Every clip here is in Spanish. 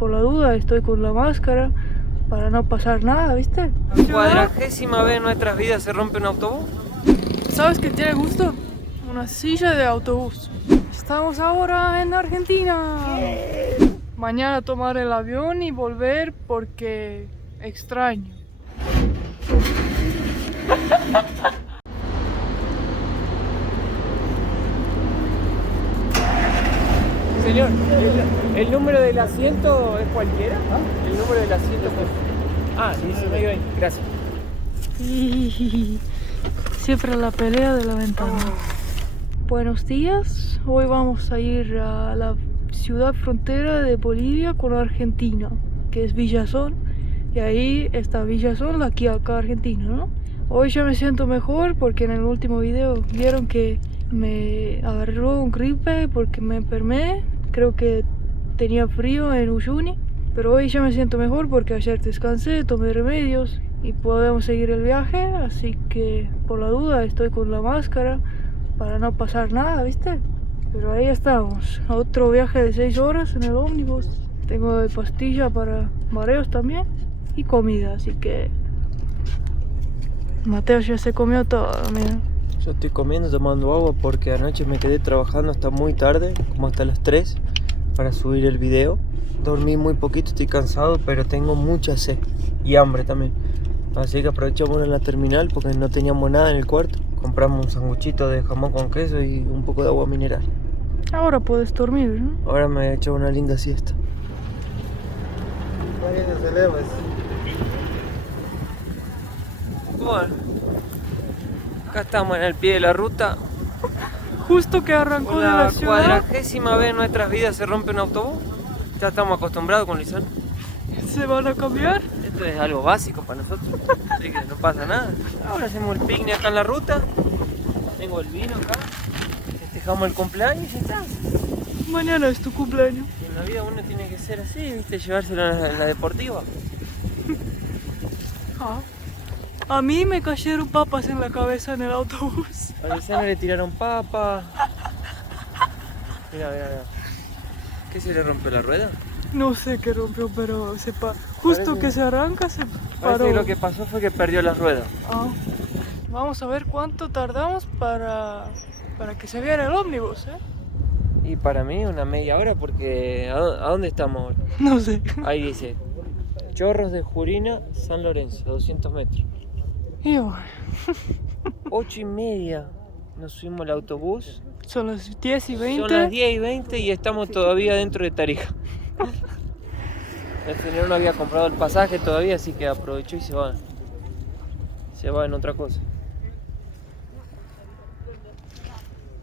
por la duda estoy con la máscara para no pasar nada, ¿viste? Cuadragésima vez en nuestras vidas se rompe un autobús. ¿Sabes qué tiene gusto? Una silla de autobús. Estamos ahora en Argentina. Mañana tomar el avión y volver porque extraño. Señor, ¿el número del asiento es cualquiera? ¿Ah? ¿El número del asiento es cualquiera? Ah, sí, medio bien, gracias. Siempre la pelea de la ventana. Buenos días, hoy vamos a ir a la ciudad frontera de Bolivia con Argentina, que es Villazón, y ahí está Villazón, aquí acá Argentina, ¿no? Hoy ya me siento mejor porque en el último video vieron que me agarró un gripe porque me enfermé, creo que tenía frío en Uyuni, pero hoy ya me siento mejor porque ayer descansé, tomé remedios y podemos seguir el viaje, así que por la duda estoy con la máscara para no pasar nada, ¿viste? Pero ahí estamos, otro viaje de 6 horas en el ómnibus, tengo pastilla para mareos también y comida, así que Mateo ya se comió todo, mira. Yo estoy comiendo, tomando agua porque anoche me quedé trabajando hasta muy tarde, como hasta las 3, para subir el video. Dormí muy poquito, estoy cansado, pero tengo mucha sed y hambre también. Así que aprovechamos en la terminal porque no teníamos nada en el cuarto. Compramos un sanguchito de jamón con queso y un poco de agua mineral. Ahora puedes dormir, ¿no? Ahora me he hecho una linda siesta. Bueno, acá estamos en el pie de la ruta. Justo que arrancó Por de la la ciudad. cuadragésima vez en nuestras vidas se rompe un autobús. Ya estamos acostumbrados con Lisandro. ¿Se van a cambiar? Esto es algo básico para nosotros, así que no pasa nada. Ahora hacemos el picnic acá en la ruta. Tengo el vino acá. Festejamos el cumpleaños y ya está. Mañana es tu cumpleaños. Y en la vida uno tiene que ser así, ¿viste? Llevárselo en la deportiva. A mí me cayeron papas en la cabeza en el autobús. A Lisandro le tiraron papas. Mira. ¿Qué se le rompió la rueda? No sé qué rompió, pero justo que se arranca se Parece paró. que lo que pasó fue que perdió las ruedas. Vamos a ver cuánto tardamos para que se viera el ómnibus, ¿eh? Y para mí una media hora porque... ¿A dónde estamos ahora? No sé. Ahí dice Chorros de Jurina, San Lorenzo, 200 metros. Y bueno, 8:30 nos subimos al autobús. son las 10 y 20. Son las 10 y 20 y estamos todavía dentro de Tarija. El señor no había comprado el pasaje todavía, así que aprovechó y se va. Se va en otra cosa.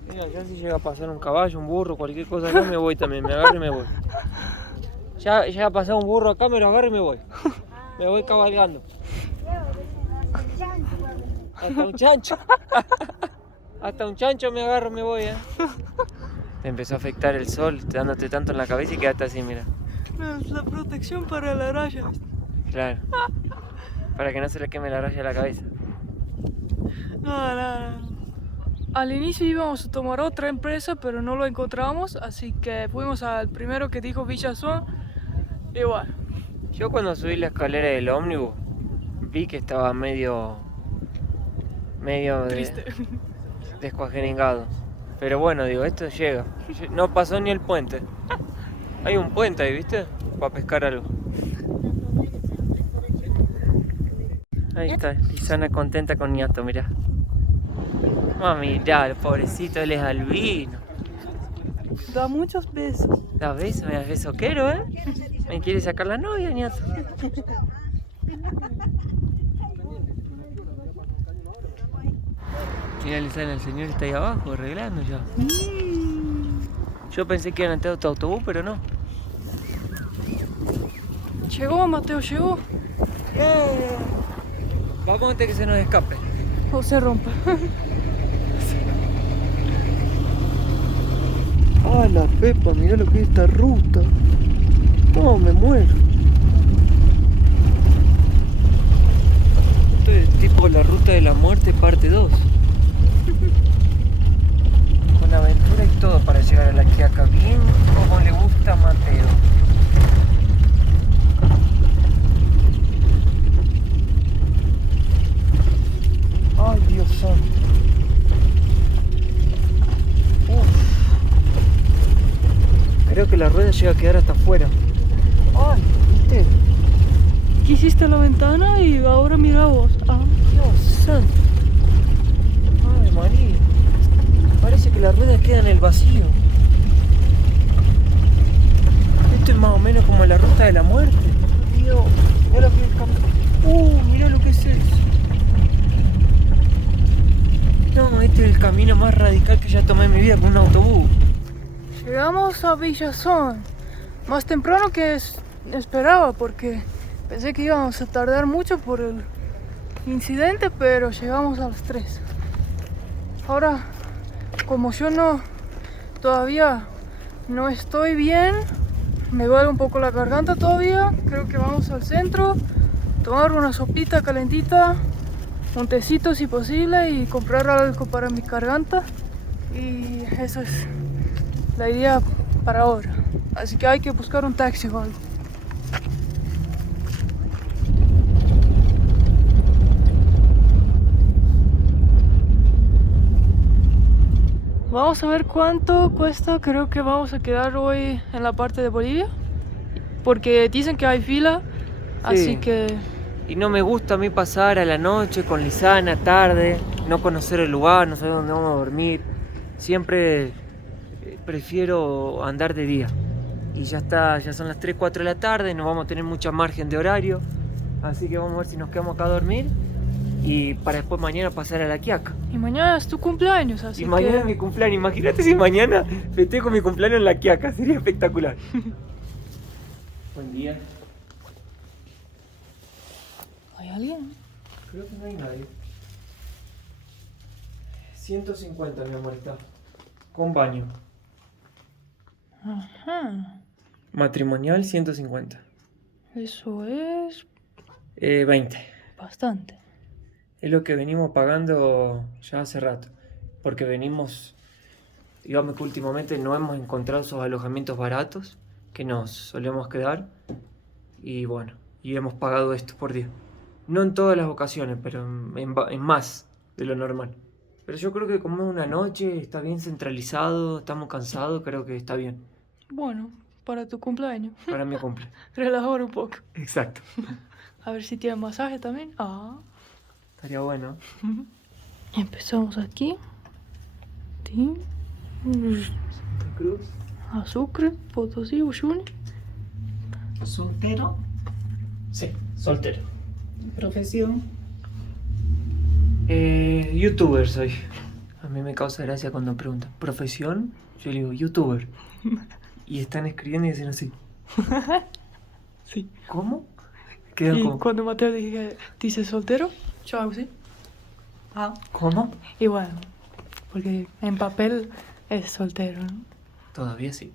Mira, ya si llega a pasar un caballo, un burro, cualquier cosa acá, me voy también, me agarro y me voy. Ya llega a pasar un burro acá, me lo agarro y me voy. Me voy cabalgando. Hasta un chancho. Hasta un chancho me agarro y me voy, Te empezó a afectar el sol, dándote tanto en la cabeza y quedaste así, mira. No, es la protección para la raya. Claro. Para que no se le queme la raya a la cabeza. No. Al inicio íbamos a tomar otra empresa, pero no lo encontramos, así que fuimos al primero que dijo Villazón. Y bueno. Yo cuando subí la escalera del ómnibus vi que estaba medio Triste. descuajeringado. Pero bueno, digo, esto llega. No pasó ni el puente. Hay un puente ahí, ¿viste? Para pescar algo. Ahí está, Lisana contenta con Ñato, mirá. Mirá, el pobrecito, él es albino. Da muchos besos. Da besos, mira, es besoquero, Me quiere sacar la novia, Ñato. Mira, Lisana, el señor está ahí abajo arreglando ya. Yo pensé que iban a entrar otro autobús, pero no. Llegó, Mateo, llegó. Vamos antes que se nos escape. O se rompa. La pepa, mirá lo que es esta ruta. No, me muero. Esto es tipo la ruta de la muerte parte 2. Con aventura y todo para llegar a la Quiaca, bien como le gusta a Mateo. que la rueda llega a quedar hasta afuera. ¡Ay! ¿Viste? Aquí hiciste la ventana y ahora mira vos. Ah, Dios santo. Ay, María. Parece que la rueda queda en el vacío. Esto es más o menos como la ruta de la muerte. Dios, mira que el camino. Mira lo que es eso. No, este es el camino más radical que ya tomé en mi vida con un autobús. llegamos a Villazón. Más temprano que esperaba porque pensé que íbamos a tardar mucho por el incidente, pero llegamos a las 3. Ahora, como yo todavía no estoy bien, me duele un poco la garganta todavía, creo que vamos al centro, tomar una sopita calentita, un tecito si posible y comprar algo para mi garganta. Y eso es la idea para ahora. Así que hay que buscar un taxi o algo. Vamos a ver cuánto cuesta. Creo que vamos a quedar hoy en la parte de Bolivia, porque dicen que hay fila, así que... Y no me gusta a mí pasar a la noche con Lisana, tarde, no conocer el lugar, no saber dónde vamos a dormir. Siempre prefiero andar de día. Y ya está, ya son las 3, 4 de la tarde, no vamos a tener mucha margen de horario. Así que vamos a ver si nos quedamos acá a dormir y para después mañana pasar a La Quiaca. Y mañana es tu cumpleaños, así que... Y mañana es mi cumpleaños. Imagínate si mañana festejo mi cumpleaños en La Quiaca. Sería espectacular. Buen día. ¿Hay alguien? Creo que no hay nadie. 150, mi amor, está. Con baño. Ajá. Matrimonial, 150. Eso es 20. bastante. Es lo que venimos pagando ya hace rato. Porque digamos que últimamente no hemos encontrado esos alojamientos baratos que nos solemos quedar. Y bueno, y hemos pagado esto por día. No en todas las ocasiones, pero en más de lo normal. Pero yo creo que como es una noche, está bien centralizado, estamos cansados, creo que está bien. Bueno, para tu cumpleaños. Para mi cumple. Relajar un poco. Exacto. A ver si tiene masaje también. Ah. Estaría bueno. Empezamos aquí. Sí. Cruz. Azúcar, Potosí, Uyuni. ¿Soltero? Sí, soltero. ¿Profesión? Youtuber soy. A mí me causa gracia cuando me preguntan ¿profesión? Yo le digo youtuber. Y están escribiendo y dicen así. Sí. ¿Cómo? Quedan Y como cuando Mateo dice soltero, yo hago así. Ah, ¿cómo? Y bueno, porque en papel es soltero, ¿no? Todavía sí.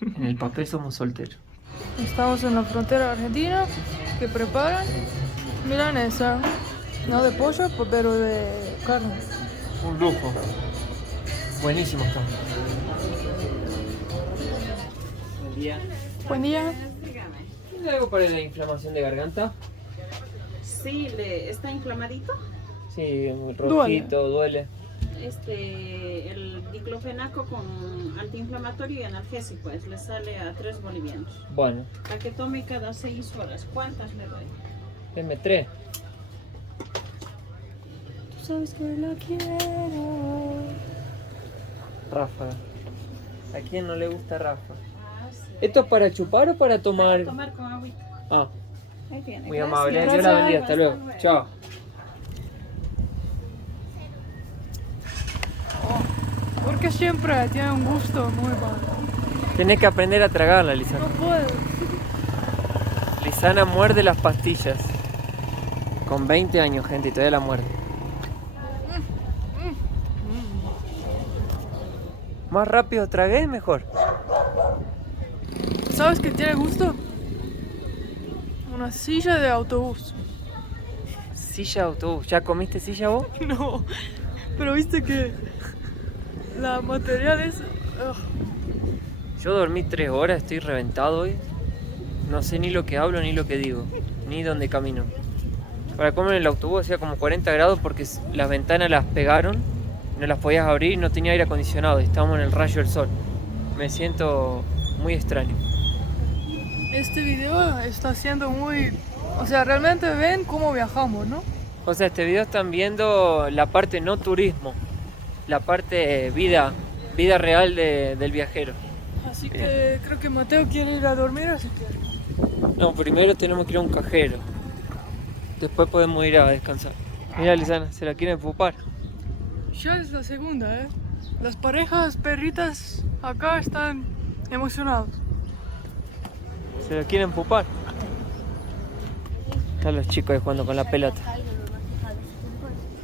En el papel somos solteros. Estamos en la frontera argentina, que preparan milanesa. No de pollo, pero de carne. Un lujo. Buenísimo está. Buen día. Buen día. ¿Tiene algo para la inflamación de garganta? Sí, está inflamadito. Sí, rojito, duele. El diclofenaco con antiinflamatorio y analgésico, le sale a 3 bolivianos. Bueno, Para que tome cada 6 horas. ¿Cuántas le doy? denme 3. Tú sabes que la quiero. Ráfaga. ¿A quién no le gusta ráfaga? Ah, sí. ¿Esto es para chupar o para tomar? Para tomar con agüita. Ah, Ahí tiene. muy Gracias. amable. Dios la Gracias. bendiga. Hasta luego. Chao. Porque siempre tiene un gusto muy malo. Tenés que aprender a tragarla, Lisana. No puedo. Lisana muerde las pastillas. Con 20 años, gente, y todavía la muerde. Más rápido tragué, mejor. ¿Sabes qué tiene gusto? Una silla de autobús. Silla de autobús. ¿Ya comiste silla vos? No, pero viste que la material es... Yo dormí 3 horas, estoy reventado hoy. No sé ni lo que hablo ni lo que digo, ni dónde camino. Para comer en el autobús hacía como 40 grados porque las ventanas las pegaron, no las podías abrir y no tenía aire acondicionado y estábamos en el rayo del sol. Me siento muy extraño. Este video está siendo muy... O sea, realmente ven cómo viajamos, ¿no? O sea, este video están viendo la parte no turismo, la parte vida real del viajero. Así que creo que Mateo quiere ir a dormir, así que... No, primero tenemos que ir a un cajero. Después podemos ir a descansar. Mira, Lisana, se la quieren pupar. Ya es la segunda, ¿eh? Las parejas perritas acá están emocionados. Se la quieren pupar. Están los chicos ahí jugando con la pelota.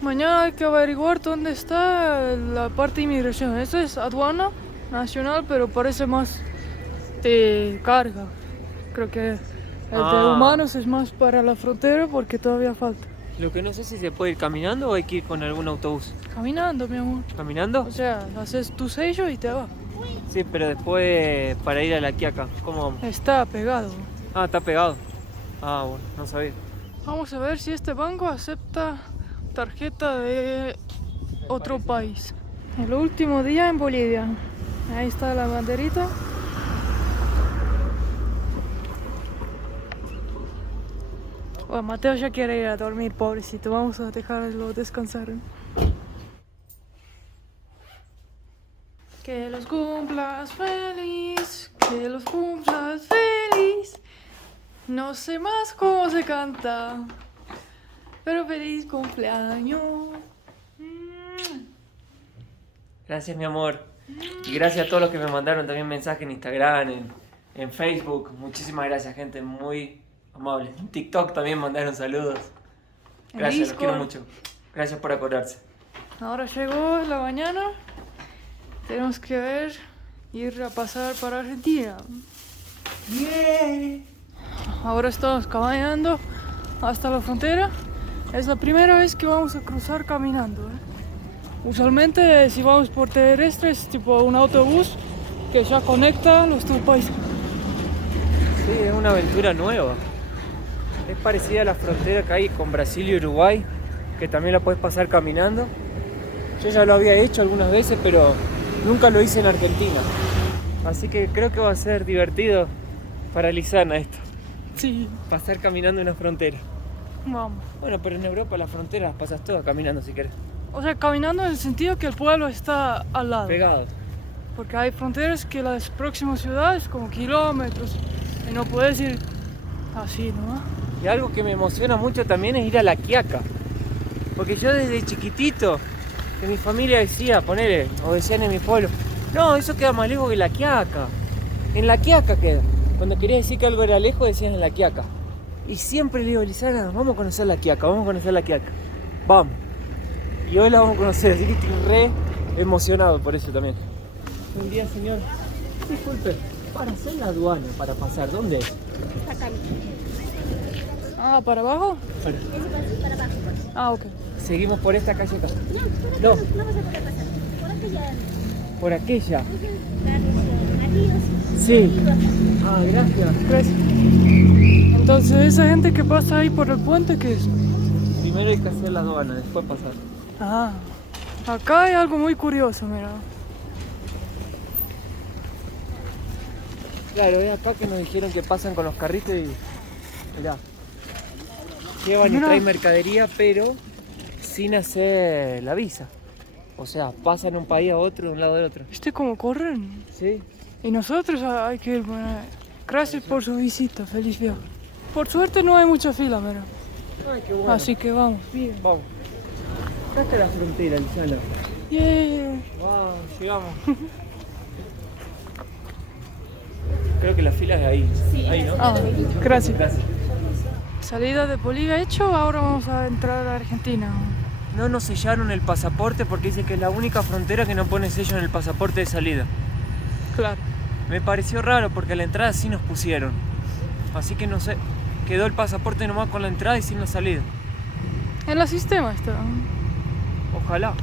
Mañana hay que averiguar dónde está la parte de inmigración. Esta es aduana nacional, pero parece más de carga. Creo que el de humanos es más para la frontera porque todavía falta. Lo que no sé si se puede ir caminando o hay que ir con algún autobús. Caminando, mi amor. ¿Caminando? O sea, haces tu sello y te vas. Sí, pero después para ir a la Quiaca, ¿cómo vamos? Está pegado. Ah, está pegado. Ah, bueno, no sabía. Vamos a ver si este banco acepta tarjeta de otro país. El último día en Bolivia. Ahí está la banderita. Bueno, Mateo ya quiere ir a dormir, pobrecito. Vamos a dejarlo descansar. Que los cumplas feliz, que los cumplas feliz. No sé más cómo se canta, pero feliz cumpleaños. Gracias, mi amor. Y gracias a todos los que me mandaron también mensajes en Instagram, en Facebook. Muchísimas gracias, gente, muy amables. En TikTok también mandaron saludos. Gracias, los quiero mucho. Gracias por acordarse. Ahora llegó la mañana. Tenemos que ver, ir a pasar para Argentina. Yeah. Ahora estamos caminando hasta la frontera. Es la primera vez que vamos a cruzar caminando, ¿eh? Usualmente si vamos por terrestre es tipo un autobús que ya conecta los dos países. Sí, es una aventura nueva. Es parecida a la frontera que hay con Brasil y Uruguay, que también la puedes pasar caminando. Yo ya lo había hecho algunas veces, pero nunca lo hice en Argentina. Así que creo que va a ser divertido para Lisana esto. Sí, Pasar caminando una frontera. vamos. Bueno, pero en Europa las fronteras pasas todas caminando si querés. O sea, caminando en el sentido que el pueblo está al lado. Pegado. Porque hay fronteras que las próximas ciudades como kilómetros y no puedes ir así, ¿no? Y algo que me emociona mucho también es ir a La Quiaca. Porque yo desde chiquitito, que mi familia decía, ponele, o decían en mi pueblo, no, eso queda más lejos que La Quiaca. En La Quiaca queda. Cuando querías decir que algo era lejos, decían en La Quiaca. Y siempre le digo, Lisana, vamos a conocer La Quiaca, vamos a conocer La Quiaca. Vamos. Y hoy la vamos a conocer, así que estoy re emocionado por eso también. Buen día, señor. Disculpe, para hacer la aduana, para pasar, ¿dónde es? Ah, ¿para abajo? Para abajo. Ah, ok. Seguimos por esta calle acá. No vas a poder pasar. Por aquella. Por aquella. Maridos. Sí. Ah, gracias. Gracias. Entonces, esa gente que pasa ahí por el puente, ¿qué es? Primero hay que hacer la aduana, después pasar. Ah, acá hay algo muy curioso, mira. Claro, es acá que nos dijeron que pasan con los carritos y... Mirá. Llevan y Mirá. traen mercadería, pero sin hacer la visa. O sea, pasan de un país a otro, de un lado al otro. ¿Viste cómo corren? Sí. Y nosotros hay que ir. Bueno, gracias por su visita, feliz viaje. Por suerte no hay mucha fila, mira. Ay, qué bueno. Así que vamos. Bien, vamos. Acá está la frontera, Lisana. Yeah. Wow, llegamos. Creo que la fila es ahí. Sí, ahí, ¿no? Ah, gracias. Gracias. Salida de Bolivia hecho, ahora vamos a entrar a Argentina. No nos sellaron el pasaporte porque dice que es la única frontera que no pone sello en el pasaporte de salida. Claro. Me pareció raro porque a la entrada sí nos pusieron. Así que no sé, quedó el pasaporte nomás con la entrada y sin la salida. En el sistema está. Ojalá.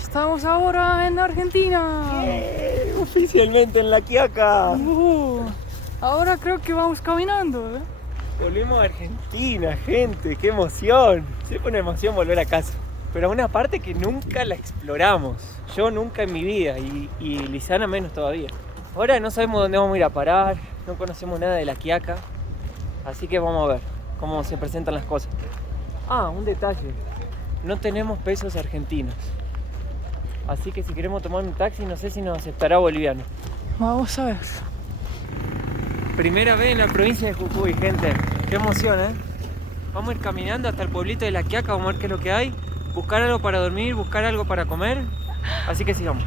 Estamos ahora en Argentina. Oficialmente en La Quiaca. Ahora creo que vamos caminando, ¿eh? Volvimos a Argentina, gente, qué emoción. Siempre una emoción volver a casa. Pero a una parte que nunca la exploramos. Yo nunca en mi vida y Lisana menos todavía. Ahora no sabemos dónde vamos a ir a parar, no conocemos nada de La Quiaca, así que vamos a ver cómo se presentan las cosas. Ah, un detalle, no tenemos pesos argentinos, así que si queremos tomar un taxi no sé si nos aceptará boliviano. Vamos a ver. Primera vez en la provincia de Jujuy, gente, qué emoción, ¿eh? Vamos a ir caminando hasta el pueblito de La Quiaca, vamos a ver qué es lo que hay, buscar algo para dormir, buscar algo para comer, así que sigamos.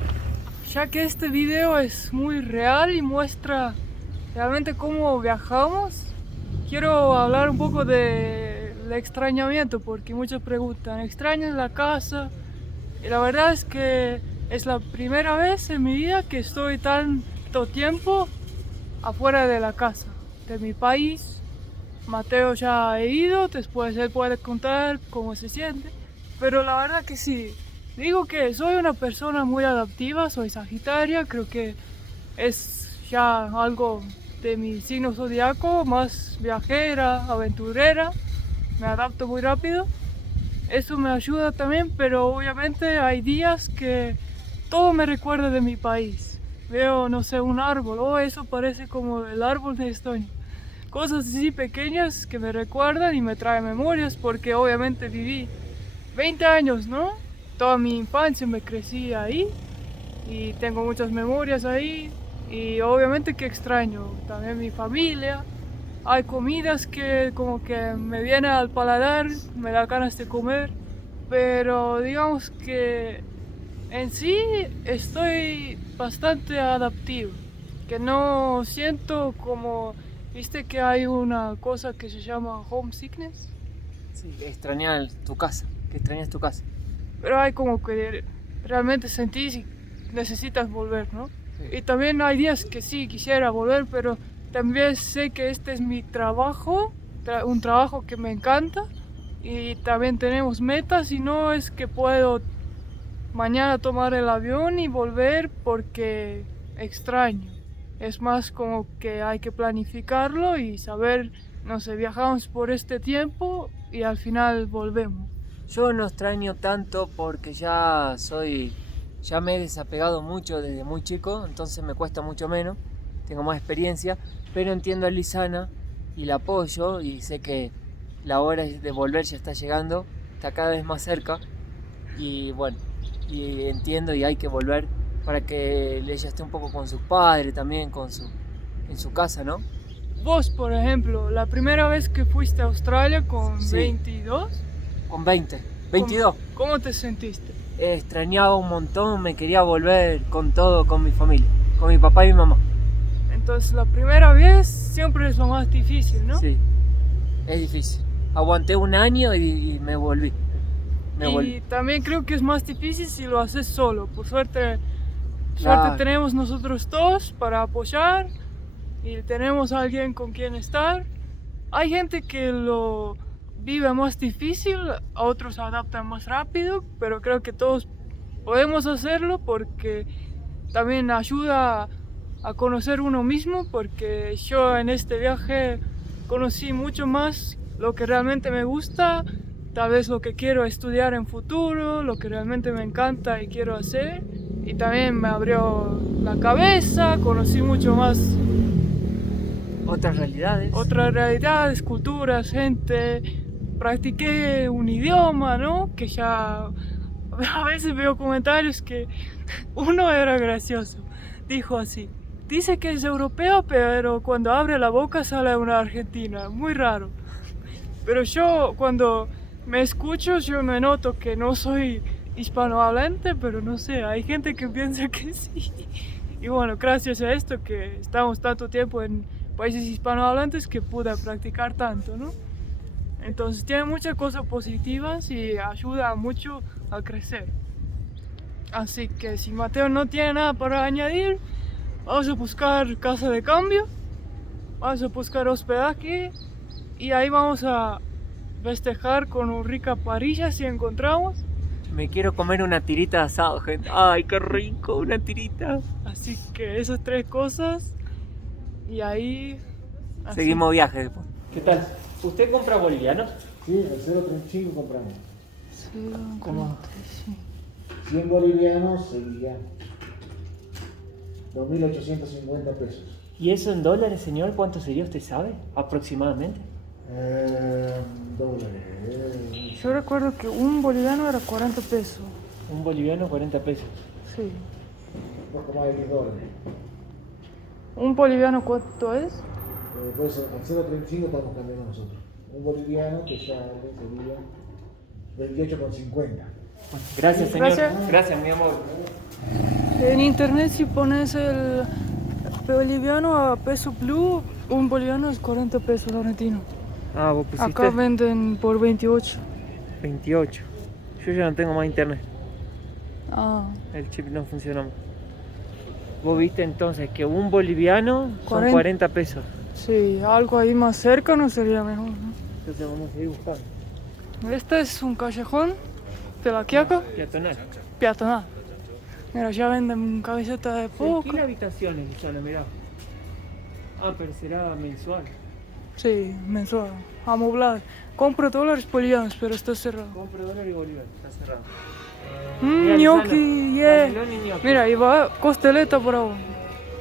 Ya que este video es muy real y muestra realmente cómo viajamos, quiero hablar un poco del extrañamiento, porque muchos preguntan, ¿extrañas la casa? Y la verdad es que es la primera vez en mi vida que estoy tanto tiempo afuera de la casa, de mi país. Mateo ya ha ido, después él puede contar cómo se siente, pero la verdad que sí. Digo que soy una persona muy adaptiva, soy Sagitaria, creo que es ya algo de mi signo zodiaco, más viajera, aventurera, me adapto muy rápido. Eso me ayuda también, pero obviamente hay días que todo me recuerda de mi país. Veo, no sé, un árbol, oh, eso parece como el árbol de Estonia. Cosas así pequeñas que me recuerdan y me traen memorias, porque obviamente viví 20 años, ¿no? Toda mi infancia me crecí ahí y tengo muchas memorias ahí y obviamente que extraño también mi familia. Hay comidas que como que me vienen al paladar, me da ganas de comer, pero digamos que en sí estoy bastante adaptivo, que no siento como, viste que hay una cosa que se llama homesickness. Sí, extrañar tu casa, que extrañas tu casa. Pero hay como que realmente sentís y necesitas volver, ¿no? Sí. Y también hay días que sí quisiera volver, pero también sé que este es mi trabajo, un trabajo que me encanta y también tenemos metas y no es que puedo mañana tomar el avión y volver porque extraño. Es más como que hay que planificarlo y saber, no sé, viajamos por este tiempo y al final volvemos. Yo no extraño tanto porque ya me he desapegado mucho desde muy chico, entonces me cuesta mucho menos, tengo más experiencia, pero entiendo a Lisana y la apoyo y sé que la hora de volver ya está llegando, está cada vez más cerca y bueno, y entiendo y hay que volver para que ella esté un poco con sus padres también, en su casa, ¿no? Vos, por ejemplo, la primera vez que fuiste a Australia con Sí. 22... Con 22. ¿Cómo te sentiste? Extrañaba un montón, me quería volver con todo, con mi familia, con mi papá y mi mamá. Entonces la primera vez siempre es lo más difícil, ¿no? Sí, es difícil. Aguanté un año y me volví. Y también creo que es más difícil si lo haces solo. Por suerte Claro. tenemos nosotros dos para apoyar y tenemos a alguien con quien estar. Hay gente que lo vive más difícil, a otros se adaptan más rápido, pero creo que todos podemos hacerlo porque también ayuda a conocer uno mismo, porque yo en este viaje conocí mucho más lo que realmente me gusta, tal vez lo que quiero estudiar en futuro, lo que realmente me encanta y quiero hacer, y también me abrió la cabeza, conocí mucho más Otras realidades, culturas, gente, practiqué un idioma, ¿no? Que ya a veces veo comentarios que uno era gracioso, dijo así: dice que es europeo, pero cuando abre la boca sale una argentina, muy raro. Pero yo cuando me escucho, yo me noto que no soy hispanohablante, pero no sé, hay gente que piensa que sí. Y bueno, gracias a esto que estamos tanto tiempo en países hispanohablantes que pude practicar tanto, ¿no? Entonces tiene muchas cosas positivas y ayuda mucho a crecer. Así que si Mateo no tiene nada para añadir, vamos a buscar casa de cambio, vamos a buscar hospedaje y ahí vamos a festejar con una rica parrilla si encontramos. Me quiero comer una tirita de asado, gente. Ay, qué rico, una tirita. Así que esas tres cosas y ahí... así. Seguimos viaje después. ¿Qué tal? ¿Usted compra bolivianos? Sí, el 035 compramos. Sí, ¿Cómo? sí. 100 bolivianos, Sevilla. 2.850 pesos. ¿Y eso en dólares, señor? ¿Cuánto sería, usted sabe? Aproximadamente. Dólares. Yo recuerdo que un boliviano era 40 pesos. Un boliviano, 40 pesos. Sí. Un poco más de 10 dólares. ¿Un boliviano cuánto es? Pues al 0.35 estamos cambiando nosotros. Un boliviano que ya sería 28,50. Gracias, señor. Gracias. Gracias, mi amor. En internet si pones el boliviano a peso blue, un boliviano es 40 pesos argentinos. Ah, vos pusiste Acá venden por 28. 28. Yo ya no tengo más internet. Ah, El chip no funciona más. Vos viste entonces que un boliviano son 40 pesos. sí, algo ahí más cerca no sería mejor, ¿no? Entonces vamos a seguir buscando. Este es un callejón de la Quiaca, Peatonal. peatonal. Mira, ya venden camiseta de ¿Qué poca. habitaciones, Luciana? Mirá. Ah, pero será mensual. Sí, mensual, amoblado. Compro dólares bolivianos, pero está cerrado. Compre dólar y bolívar, está cerrado. Mira, Gnocchi, yeah. Canelón y gnocchi. Mira, y va costeleta por ahora.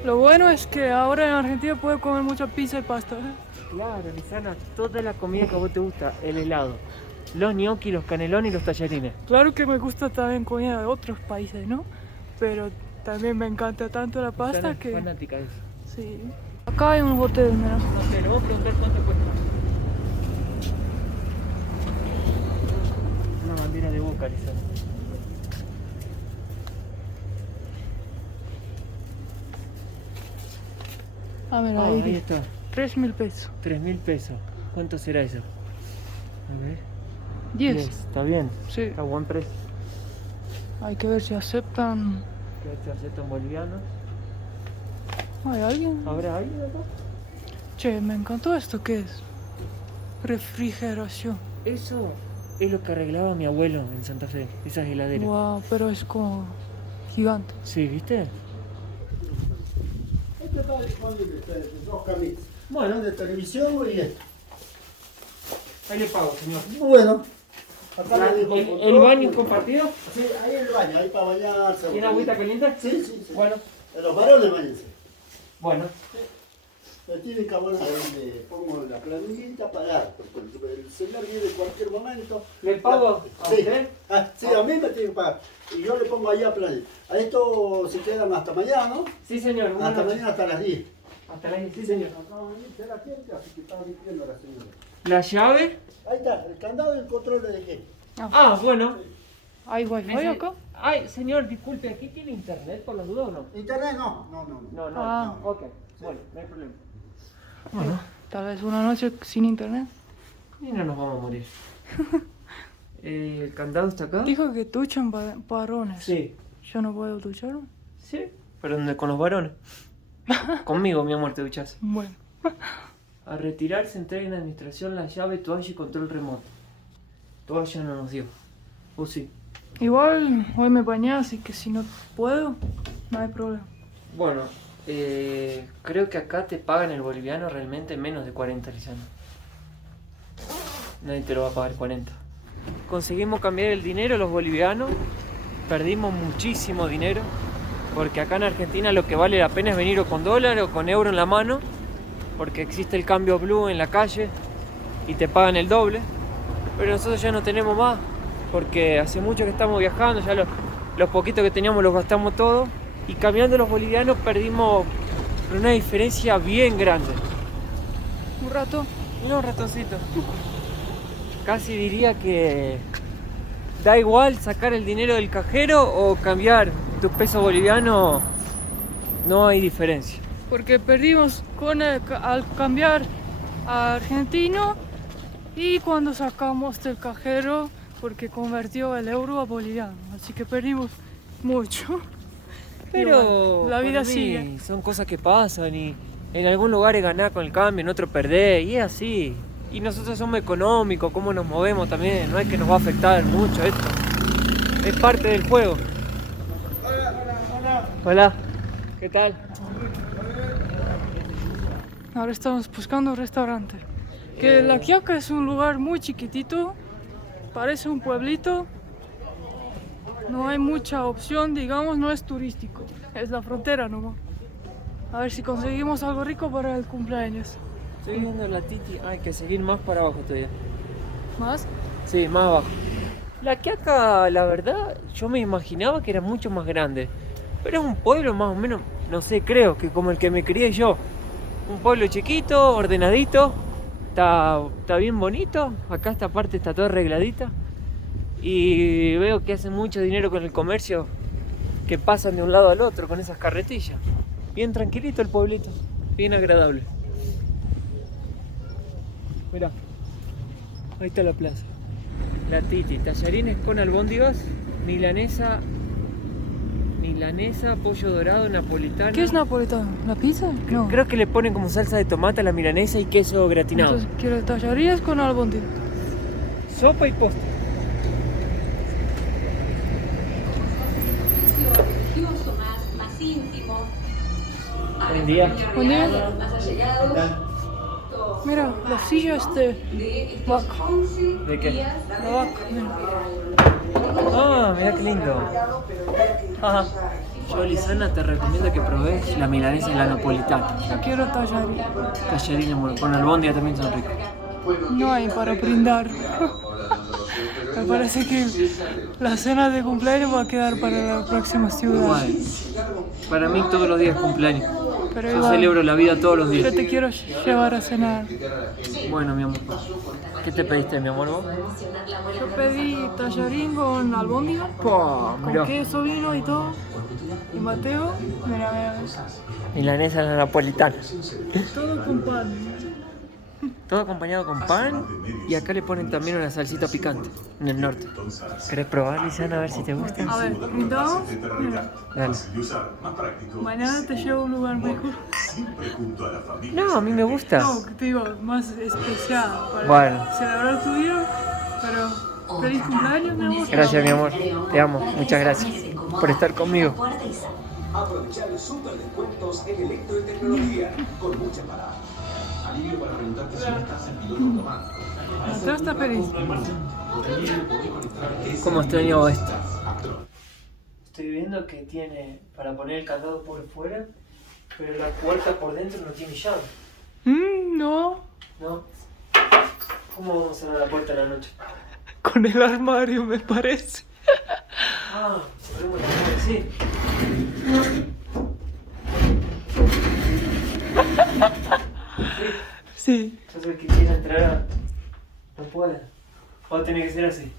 Lo bueno es que ahora en Argentina puedes comer mucha pizza y pasta, ¿eh? Claro, Luciana, toda la comida que a vos te gusta, el helado, los gnocchi, los canelones y los tallarines. Claro que me gusta también comida de otros países, ¿no? Pero también me encanta tanto la pasta Luciana es que... fanática de eso. Sí. Acá hay un hotel, mira. No sé, le voy a preguntar cuánto cuesta. Una bandera de Boca, Luciana. Ah, mira, Ah, ahí, ahí está. 3.000 pesos. 3.000 pesos. ¿Cuánto será eso? A ver. 10. Está bien. Sí. Está a buen precio. Hay que ver si aceptan. ¿Qué aceptan bolivianos? ¿Hay alguien? ¿Habrá alguien acá? Che, me encantó esto, ¿qué es? Refrigeración. Eso es lo que arreglaba mi abuelo en Santa Fe, esas heladeras. Wow, pero es como gigante. Sí, ¿viste? Este está disponible, dos camitas. Bueno, De televisión y esto. ahí le pago, señor. Bueno, acá le dejo ¿El control. baño es compartido? Sí, ahí el baño, ahí para bañarse. ¿Tiene agüita caliente? Sí, sí, sí. Bueno, Los varones bañense. bueno. Me tienen que abonar ahí, le pongo la planillita para porque el celular viene en cualquier momento. ¿Le pago a Sí. usted? Sí, a mí me tienen que pagar. Y yo le pongo ahí a planilla. A esto se quedan hasta mañana, ¿no? Sí, señor. buenas Hasta noches. mañana hasta las 10. Hasta las 10, sí, señor. Acabo de venir a la gente, así que estaba limpiando la señora. ¿La llave? Ahí está, el candado y el control le dejé. Ah, bueno. ¿Hay wifi acá? Ay, señor, disculpe, ¿aquí tiene internet por las dudas o no? Internet no. No, no. Ah. Ok, bueno, no hay problema. Bueno, Tal vez una noche sin internet. y no nos vamos a morir. ¿El candado está acá? Dijo que duchan varones. Sí. Yo no puedo ducharme. Sí. ¿Pero dónde? ¿Con los varones? Conmigo, mi amor, te duchas. Bueno. A retirar se entrega en administración la llave, toalla y control remoto. Toalla no nos dio. ¿O sí? Igual hoy me bañé, así que si no puedo, no hay problema. Bueno, creo que acá te pagan el boliviano realmente menos de 40, Lizana. Nadie te lo va a pagar 40. Conseguimos cambiar el dinero, los bolivianos. Perdimos muchísimo dinero. Porque acá en Argentina lo que vale la pena es venir o con dólar o con euro en la mano. Porque existe el cambio blue en la calle y te pagan el doble. Pero nosotros ya no tenemos más. Porque hace mucho que estamos viajando, ya los poquitos que teníamos los gastamos todos. Y cambiando los bolivianos perdimos una diferencia bien grande. Un rato. Mira un ratoncito. Casi diría que da igual sacar el dinero del cajero o cambiar tu peso boliviano, no hay diferencia. Porque perdimos al cambiar a argentino y cuando sacamos del cajero porque convirtió el euro a boliviano. Así que perdimos mucho. Pero bueno, la vida para mí sigue. son cosas que pasan y en algún lugar es ganar con el cambio, en otro perder y es así. Y nosotros somos económicos, cómo nos movemos también, no es que nos va a afectar mucho esto. Es parte del juego. Hola, ¿qué tal? Ahora estamos buscando un restaurante. Que La Quiaca es un lugar muy chiquitito, parece un pueblito. No hay mucha opción, digamos, no es turístico. Es la frontera nomás. A ver si conseguimos algo rico para el cumpleaños. Estoy viendo la Titi. Hay que seguir más para abajo todavía. ¿Más? Sí, más abajo. La Quiaca, la verdad, yo me imaginaba que era mucho más grande. Pero es un pueblo más o menos, no sé, creo que como el que me crié yo. Un pueblo chiquito, ordenadito. Está bien bonito. Acá esta parte está toda arregladita. Y veo que hacen mucho dinero con el comercio, que pasan de un lado al otro con esas carretillas. Bien tranquilito el pueblito, bien agradable. Mirá, ahí está la plaza. La Titi, tallarines con albóndigas, milanesa, pollo dorado, napolitano. ¿Qué es napolitano? ¿La pizza? No. Creo que le ponen como salsa de tomate a la milanesa y queso gratinado. Entonces quiero tallarines con albóndigas. Sopa y postre. Más íntimo. Buen día. Buen día. Más allegados. ¿Qué tal? Mira, las sillas de vaca. ¿De qué? La vaca, mira. Ah, mira qué lindo. Ajá. Yo, Lisana, te recomiendo que probes la milanesa y la napolitana. Yo quiero tallarines. Tallarines bueno, con albóndiga también son ricos. No hay para brindar. Me parece que la cena de cumpleaños va a quedar para la próxima ciudad. Igual. Para mí todos los días es cumpleaños. Pero Yo igual, celebro la vida todos los yo días. te quiero llevar a cenar. Bueno, mi amor. ¿Qué te pediste, mi amor, vos? Yo pedí tallarín con albóndiga, Pah, con mirá. queso, vino y todo. Y Mateo, mira. Milanesa a la napolitana. Todo con pan. Todo acompañado con pan y acá le ponen también una salsita picante en el norte. ¿Querés probar, Lisana, a ver si te gusta? A ver, brindamos. Mira, Dale. mañana te llevo a un lugar mejor. No, a mí me gusta. No, que te digo, más especial para Bueno. celebrar tu día. Pero feliz cumpleaños, mi amor. Gracias, mi amor. Te amo. Muchas gracias por estar conmigo. Aprovechar los super descuentos en electro y tecnología con mucha parada. Alivio para preguntarte si no estás en piloto automático. Mateo está feliz. ¿Cómo extraño esto? Estoy viendo que tiene para poner el candado por fuera, pero la puerta por dentro no tiene llave. No. ¿No? ¿Cómo vamos a cerrar la puerta a la noche? Con el armario, me parece. Ah, podemos dejar así. Sí. Yo soy el que quiera entrar, no puede. Va a tener que ser así.